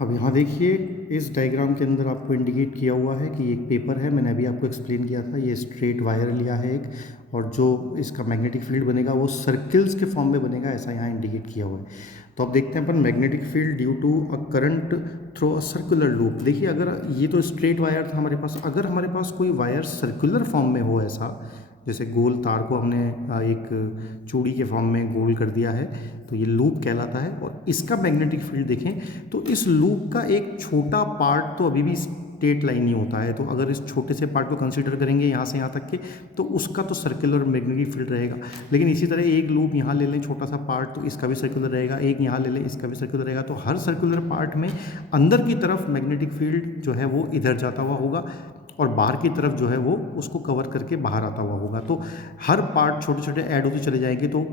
अब यहाँ देखिए, इस डायग्राम के अंदर आपको इंडिकेट किया हुआ है कि एक पेपर है। मैंने अभी आपको एक्सप्लेन किया था, ये स्ट्रेट वायर लिया है एक, और जो इसका मैग्नेटिक फील्ड बनेगा वो सर्किल्स के फॉर्म में बनेगा, ऐसा यहाँ इंडिकेट किया हुआ है। तो अब देखते हैं अपन magnetic field due to a current through a circular loop. देखिए, अगर ये तो स्ट्रेट वायर था हमारे पास, अगर हमारे पास कोई वायर सर्कुलर फॉर्म में हो, ऐसा जैसे गोल तार को हमने एक चूड़ी के फॉर्म में गोल कर दिया है, तो ये लूप कहलाता है। और इसका मैग्नेटिक फील्ड देखें तो इस लूप का एक छोटा पार्ट तो अभी भी स्ट्रेट लाइन ही होता है। तो अगर इस छोटे से पार्ट को कंसीडर करेंगे यहाँ से यहाँ तक के, तो उसका तो सर्कुलर मैग्नेटिक फील्ड रहेगा। लेकिन इसी तरह एक लूप यहाँ ले लें छोटा सा पार्ट, तो इसका भी सर्कुलर रहेगा। एक यहाँ ले लें, इसका भी सर्कुलर रहेगा। तो हर सर्कुलर पार्ट में अंदर की तरफ मैग्नेटिक फील्ड जो है वो इधर जाता हुआ होगा, और बाहर की तरफ जो है वो उसको कवर करके बाहर आता हुआ होगा। तो हर पार्ट छोटे छोटे ऐड होते चले जाएंगे। तो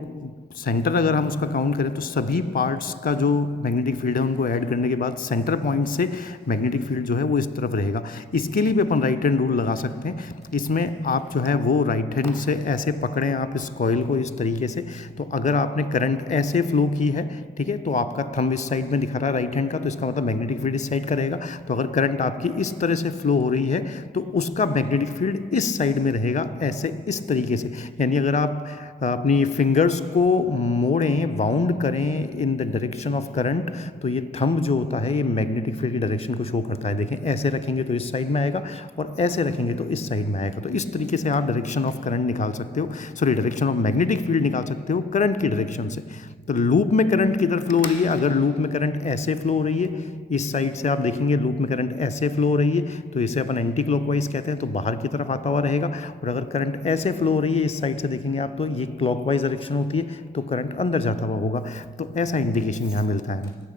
सेंटर अगर हम उसका काउंट करें तो सभी पार्ट्स का जो मैग्नेटिक फील्ड है उनको ऐड करने के बाद सेंटर पॉइंट से मैग्नेटिक फील्ड जो है वो इस तरफ रहेगा। इसके लिए भी अपन राइट हैंड रूल लगा सकते हैं। इसमें आप जो है वो राइट हैंड से ऐसे पकड़ें आप इस कॉइल को इस तरीके से। तो अगर आपने करंट ऐसे फ्लो की है, ठीक है, तो आपका थंब इस साइड में दिखा रहा है राइट हैंड का, तो इसका मतलब मैग्नेटिक फील्ड इस साइड का रहेगा। तो अगर करंट आपकी इस तरह से फ्लो हो रही है तो उसका मैग्नेटिक फील्ड इस साइड में रहेगा, ऐसे इस तरीके से। यानी अगर आप अपनी फिंगर्स को मोड़ें, वाउंड करें in the direction of current, तो ये थंब जो होता है ये मैग्नेटिक फील्ड की डायरेक्शन को शो करता है। देखें, ऐसे रखेंगे तो इस साइड में आएगा, और ऐसे रखेंगे तो इस साइड में आएगा। तो इस तरीके से आप डायरेक्शन ऑफ करंट निकाल सकते हो, sorry direction of magnetic field निकाल सकते हो करंट की डायरेक्शन से। तो लूप में करंट किधर फ्लो हो रही है? अगर लूप में करंट ऐसे फ्लो हो रही है, इस साइड से आप देखेंगे लूप में करंट ऐसे फ्लो हो रही है, तो इसे अपन एंटी क्लॉकवाइज कहते हैं, तो बाहर की तरफ आता हुआ रहेगा। और अगर करंट ऐसे फ्लो हो रही है, इस साइड से देखेंगे आप, तो ये क्लॉकवाइज डायरेक्शन होती है, तो करंट अंदर जाता हुआ होगा। तो ऐसा इंडिकेशन यहाँ मिलता है।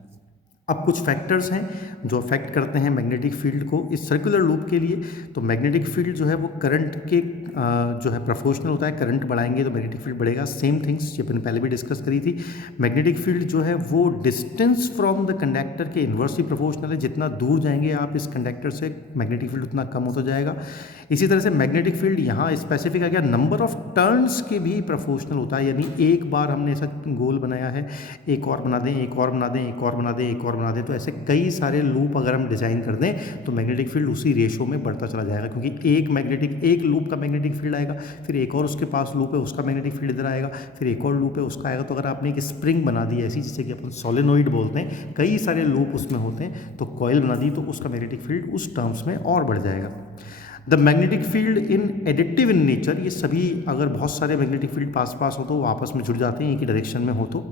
अब कुछ फैक्टर्स हैं जो अफेक्ट करते हैं मैग्नेटिक फील्ड को इस सर्कुलर लूप के लिए। तो मैग्नेटिक फील्ड जो है वो करंट के जो है प्रोपोर्शनल होता है। करंट बढ़ाएंगे तो मैग्नेटिक फील्ड बढ़ेगा। सेम थिंग्स ये अपन पहले भी डिस्कस करी थी। मैग्नेटिक फील्ड जो है वो डिस्टेंस फ्रॉम द कंडक्टर के इन्वर्सली प्रोपोर्शनल है। जितना दूर जाएंगे आप इस कंडक्टर से, मैग्नेटिक फील्ड उतना कम होता जाएगा। इसी तरह से मैग्नेटिक फील्ड यहाँ स्पेसिफिक आ गया, नंबर ऑफ टर्न्स के भी प्रोपोर्शनल होता है। यानी एक बार हमने ऐसा गोल बनाया है, एक और बना दें, एक और बना दें, एक और बना दें, एक और बना दें, तो ऐसे कई सारे लूप अगर हम डिज़ाइन कर दें तो मैग्नेटिक फील्ड उसी रेशो में बढ़ता चला जाएगा। क्योंकि एक लूप का मैग्नेटिक फील्ड आएगा, फिर एक और उसके पास लूप है उसका मैग्नेटिक फील्ड इधर आएगा, फिर एक और लूप है उसका आएगा। तो अगर आपने एक स्प्रिंग बना दी ऐसी, जिसे कि अपन सोलेनोइड बोलते हैं, कई सारे लूप उसमें होते हैं, तो कॉइल बना दी, तो उसका मैग्नेटिक फील्ड उस टर्म्स में और बढ़ जाएगा। The magnetic field in additive in nature, ये सभी अगर बहुत सारे मैग्नेटिक फील्ड पास पास हो तो वो आपस में जुड़ जाते हैं एक ही डायरेक्शन में हो तो।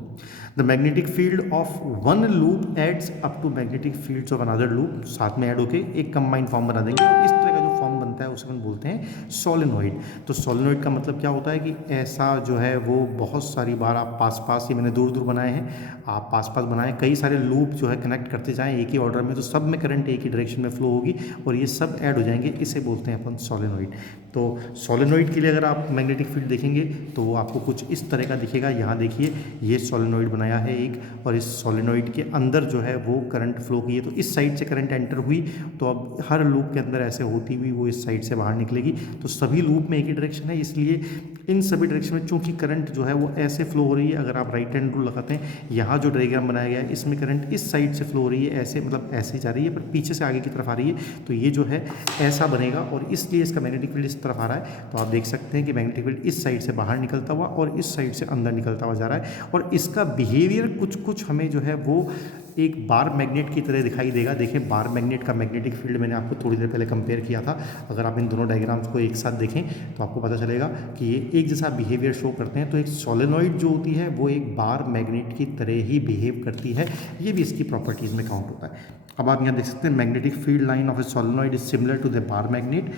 The magnetic field of one loop adds up to magnetic fields of another loop, साथ में ऐड होके एक कंबाइंड फॉर्म बना देंगे। और इस तरह का जो फॉर्म बनता है उसे हम बोलते हैं सोलेनोइड। तो सोलेनोइड का मतलब क्या होता है कि ऐसा जो है वो बहुत सारी बार आप पास पास, ये मैंने दूर दूर बनाए हैं, आप पास पास बनाएं, कई सारे लूप जो है कनेक्ट करते जाएं एक ही ऑर्डर में, तो सब में करंट एक ही डायरेक्शन में फ्लो होगी और ये सब ऐड हो जाएंगे। इसे बोलते हैं अपन सोलेनोइड। तो सोलेनोइड के लिए अगर आप मैग्नेटिक फील्ड देखेंगे तो वो आपको कुछ इस तरह का दिखेगा। यहाँ देखिए, ये सोलेनोइड बनाया है एक, और इस सोलेनोइड के अंदर जो है वो करंट फ्लो की है। तो इस साइड से करंट एंटर हुई, तो अब हर लूप के अंदर ऐसे होती हुई वो इस साइड से बाहर निकलेगी। तो सभी लूप में एक ही डायरेक्शन है, इसलिए इन सभी डायरेक्शन में चूंकि करंट जो है वो ऐसे फ्लो हो रही है, अगर आप राइट हैंड रूल लगाते हैं, यहाँ जो डायग्राम बनाया गया है इसमें करंट इस साइड से फ्लो हो रही है, ऐसे मतलब ऐसे जा रही है, पर पीछे से आगे की तरफ आ रही है, तो ये जो है ऐसा बनेगा, और इसलिए इसका मैग्नेटिक फील्ड इस तरफ आ रहा है। तो आप देख सकते हैं कि मैग्नेटिक फील्ड इस साइड से बाहर निकलता हुआ और इस साइड से अंदर निकलता हुआ जा रहा है। और इसका बिहेवियर कुछ कुछ हमें जो है वो एक बार मैग्नेट की तरह दिखाई देगा। देखें, बार मैग्नेट का मैग्नेटिक फील्ड मैंने आपको थोड़ी देर पहले कंपेयर किया था। अगर आप इन दोनों डायग्राम्स को एक साथ देखें तो आपको पता चलेगा कि ये एक जैसा बिहेवियर शो करते हैं। तो एक सोलेनोइड जो होती है वो एक बार मैग्नेट की तरह ही बिहेव करती है, ये भी इसकी प्रॉपर्टीज़ में काउंट होता है। अब आप यहाँ देख सकते हैं, magnetic field line of a solenoid is similar to the bar magnet.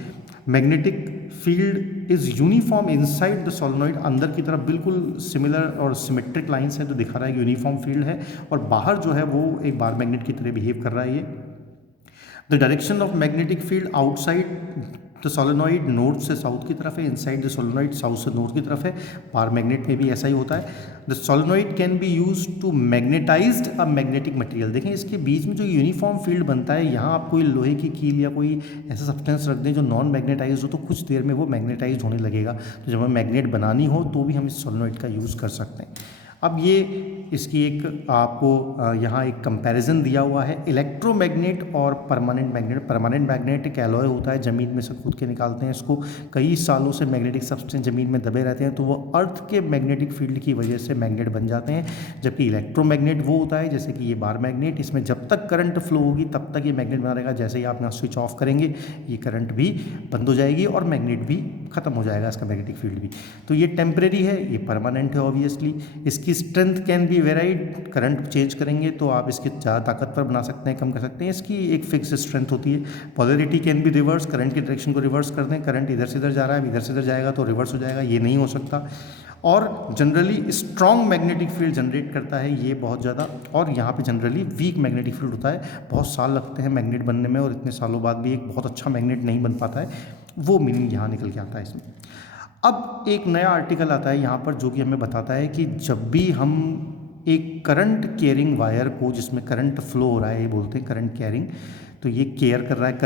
Magnetic field is uniform inside the solenoid, अंदर की तरफ बिल्कुल सिमिलर और सिमेट्रिक लाइंस हैं, तो दिखा रहा है कि यूनिफॉर्म फील्ड है, और बाहर जो है वो एक बार मैग्नेट की तरह बिहेव कर रहा है ये। The direction of magnetic field outside the solenoid north से साउथ की तरफ है, इनसाइड द सोलेनोइड साउथ से नॉर्थ की तरफ है। बार मैग्नेट में भी ऐसा ही होता है। The solenoid can be use to magnetized a magnetic material. देखें, इसके बीच में जो यूनिफॉर्म फील्ड बनता है, यहाँ आप कोई लोहे की कील या कोई ऐसा सब्सटेंस रख दें जो नॉन मैग्नेटाइज हो, तो कुछ देर में वो मैग्नेटाइज होने लगेगा। तो जब हमें मैग्नेट बनानी हो तो भी हम इस सोलेनोइड का यूज़ कर सकते हैं। अब ये इसकी एक आपको यहाँ एक कंपैरिजन दिया हुआ है इलेक्ट्रोमैग्नेट और परमानेंट मैग्नेट। परमानेंट मैग्नेट एक एलॉय होता है, ज़मीन में से खोद के निकालते हैं इसको, कई सालों से मैग्नेटिक सब्सटेंस ज़मीन में दबे रहते हैं तो वो अर्थ के मैग्नेटिक फील्ड की वजह से मैग्नेट बन जाते हैं। जबकि इलेक्ट्रोमैग्नेट वो होता है जैसे कि ये बार मैग्नेट, इसमें जब तक करंट फ्लो होगी तब तक ये मैग्नेट बना रहेगा, जैसे ही आप यहाँ स्विच ऑफ करेंगे ये करंट भी बंद हो जाएगी और मैग्नेट भी खत्म हो जाएगा, इसका मैग्नेटिक फील्ड भी। तो ये टेम्परेरी है, ये परमानेंट है ऑब्वियसली। इसकी strength can be varied, current change करेंगे तो आप इसकी ज़्यादा ताकतवर बना सकते हैं, कम कर सकते हैं। इसकी एक फिक्स स्ट्रेंथ होती है। Polarity can be reverse, current की डायरेक्शन को रिवर्स कर दें, करंट इधर से इधर जा रहा है, इधर से इधर जाएगा तो रिवर्स हो जाएगा, ये नहीं हो सकता। और generally strong magnetic field generate करता है ये बहुत ज़्यादा, और यहाँ पे जनरली वीक मैग्नेटिक फील्ड होता है। बहुत साल लगते हैं मैग्नेट बनने में और इतने सालों बाद भी एक बहुत अच्छा मैग्नेट नहीं बन पाता है, वो मीनिंग यहाँ निकल के आता है इसमें। अब एक नया आर्टिकल आता है यहाँ पर जो कि हमें बताता है कि जब भी हम एक करंट कैरिंग वायर को, जिसमें करंट फ्लो हो रहा है, ये बोलते हैं करंट कैरिंग, तो ये केयर कर रहा है,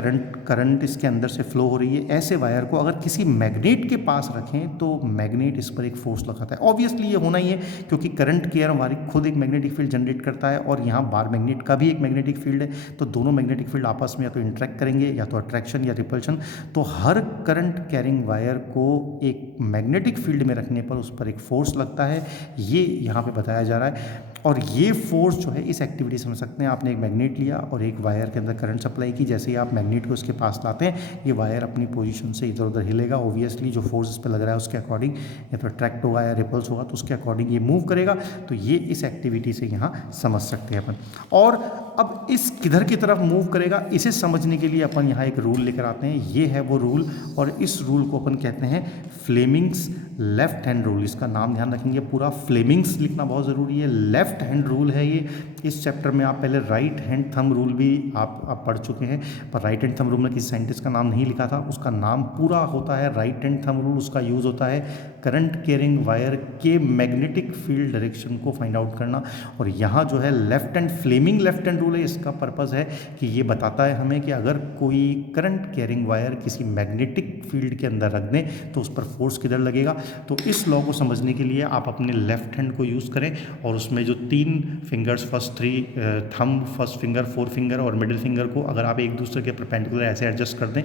करंट इसके अंदर से फ्लो हो रही है, ऐसे वायर को अगर किसी मैग्नेट के पास रखें तो मैग्नेट इस पर एक फोर्स लगाता है। ऑब्वियसली ये होना ही है क्योंकि करंट केयर हमारी खुद एक मैग्नेटिक फील्ड जनरेट करता है और यहाँ बार मैग्नेट का भी एक मैग्नेटिक फील्ड है, तो दोनों मैग्नेटिक फील्ड आपस में या तो इंटरेक्ट करेंगे या तो अट्रैक्शन या रिपल्शन। तो हर करंट कैरिंग वायर को एक मैग्नेटिक फील्ड में रखने पर उस पर एक फोर्स लगता है, ये यहाँ पे बताया जा रहा है। और ये फोर्स जो है इस एक्टिविटी समझ सकते हैं, आपने एक मैग्नेट लिया और एक वायर के अंदर करंट सप्लाई की, जैसे ही आप मैग्नेट को इसके पास लाते हैं ये वायर अपनी पोजीशन से इधर उधर हिलेगा। ऑब्वियसली जो फोर्स इस पर लग रहा है उसके अकॉर्डिंग या तो अट्रैक्ट होगा या रिपल्स होगा, तो उसके अकॉर्डिंग ये मूव करेगा। तो ये इस एक्टिविटी से यहाँ समझ सकते हैं अपन। और अब इस किधर की तरफ मूव करेगा इसे समझने के लिए अपन यहाँ एक रूल लेकर आते हैं, ये है वो रूल, और इस रूल को अपन कहते हैं फ्लेमिंग्स लेफ्ट हैंड रूल। इसका नाम ध्यान रखेंगे, पूरा फ्लेमिंग्स लिखना बहुत ज़रूरी है, लेफ्ट हैंड रूल है ये। इस चैप्टर में आप पहले राइट हैंड थंब रूल भी आप पढ़ चुके हैं, पर राइट हैंड थंब रूल में किसी साइंटिस्ट का नाम नहीं लिखा था, उसका नाम पूरा होता है राइट हैंड थंब रूल। उसका यूज़ होता है करंट कैरिंग वायर के मैग्नेटिक फील्ड डायरेक्शन को फाइंड आउट करना। और यहाँ जो है left hand Fleming left hand rule है, इसका पर्पज़ है कि ये बताता है हमें कि अगर कोई करंट कैरिंग वायर किसी मैग्नेटिक फील्ड के अंदर रख दें तो उस पर फोर्स किधर लगेगा। तो इस लॉ को समझने के लिए आप अपने लेफ्ट हैंड को यूज़ करें और उसमें जो 3 fingers, first 3 thumb, first finger, 4 finger और मिडिल फिंगर को अगर आप एक दूसरे के परपेंडिकुलर ऐसे एडजस्ट कर दें,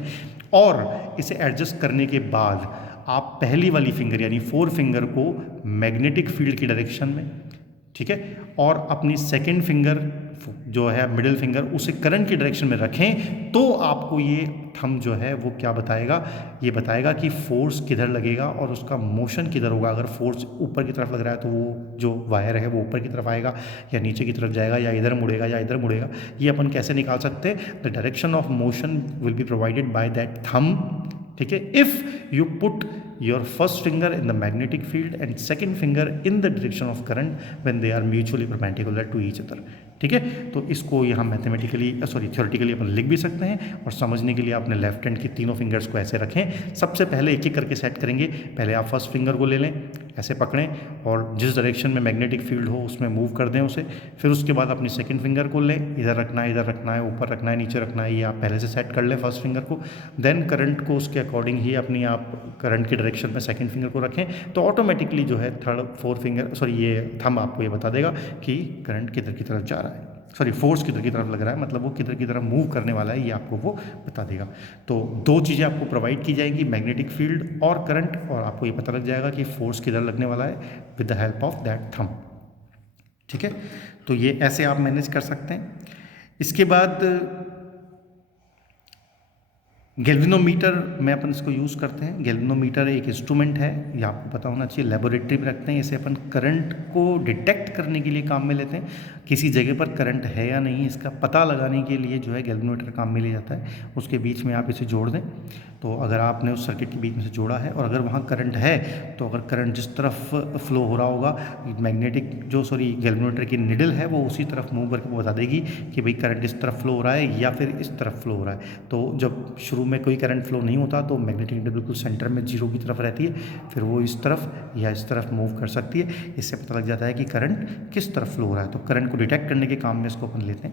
और इसे एडजस्ट करने के बाद आप पहली वाली फिंगर यानी 4 फिंगर को मैग्नेटिक फील्ड की डायरेक्शन में, ठीक है, और अपनी सेकेंड फिंगर जो है मिडिल फिंगर उसे करंट की डायरेक्शन में रखें, तो आपको ये थंब जो है वो क्या बताएगा, ये बताएगा कि फोर्स किधर लगेगा और उसका मोशन किधर होगा। अगर फोर्स ऊपर की तरफ लग रहा है तो वो जो वायर है वो ऊपर की तरफ आएगा या नीचे की तरफ जाएगा या इधर मुड़ेगा या इधर मुड़ेगा। ये अपन कैसे निकाल सकते हैं, the direction of motion will be provided by that thumb, ठीक है, if you put your first finger in the magnetic field and second finger in the direction of current when they are mutually perpendicular to each other। ठीक है, तो इसको यहाँ mathematically theoretically अपन लिख भी सकते हैं, और समझने के लिए अपने लेफ्ट हैंड की तीनों फिंगर्स को ऐसे रखें। सबसे पहले एक एक करके सेट करेंगे। पहले आप फर्स्ट फिंगर को ले लें, ऐसे पकड़ें और जिस डायरेक्शन में मैग्नेटिक फील्ड हो उसमें मूव कर दें उसे। फिर उसके बाद अपनी सेकंड फिंगर को लें, इधर रखना है, इधर रखना है, ऊपर रखना है, नीचे रखना है, ये आप पहले से सेट कर लें फर्स्ट फिंगर को। देन करंट को उसके अकॉर्डिंग ही अपनी आप करंट की डायरेक्शन में सेकंड फिंगर को रखें, तो ऑटोमेटिकली जो है थर्ड 4 फिंगर ये थंब आपको ये बता देगा कि करंट किधर की तरफ जा रहा है, फोर्स किधर की तरफ लग रहा है, मतलब वो किधर की तरफ मूव करने वाला है, ये आपको वो बता देगा। तो 2 चीज़ें आपको प्रोवाइड की जाएंगी, मैग्नेटिक फील्ड और करंट, और आपको ये पता लग जाएगा कि फोर्स किधर लगने वाला है with the help of that thumb. ठीक है, तो ये ऐसे आप मैनेज कर सकते हैं। इसके बाद गैल्वेनोमीटर में अपन इसको यूज़ करते हैं। गैल्वेनोमीटर एक इंस्ट्रूमेंट है, ये आपको पता होना चाहिए, लेबोरेटरी में रखते हैं इसे अपन करंट को डिटेक्ट करने के लिए काम में लेते हैं। किसी जगह पर करंट है या नहीं इसका पता लगाने के लिए जो है गैल्वेनोमीटर काम में लिया जाता है। उसके बीच में आप इसे जोड़ दें, तो अगर आपने उस सर्किट के बीच में से जोड़ा है और अगर वहाँ करंट है, तो अगर करंट जिस तरफ फ्लो हो रहा होगा गैल्वेनोमीटर की निडल है वो उसी तरफ मूव करके वो बता देगी कि भाई करंट इस तरफ फ्लो हो रहा है या फिर इस तरफ फ्लो हो रहा है। तो जब शुरू में कोई करंट फ्लो नहीं होता तो मैग्नेटिक निडल बिल्कुल सेंटर में 0 की तरफ रहती है, फिर वो इस तरफ या इस तरफ मूव कर सकती है। इससे पता लग जाता है कि करंट किस तरफ फ्लो हो रहा है। तो करंट को डिटेक्ट करने के काम में इसको अपन लेते हैं।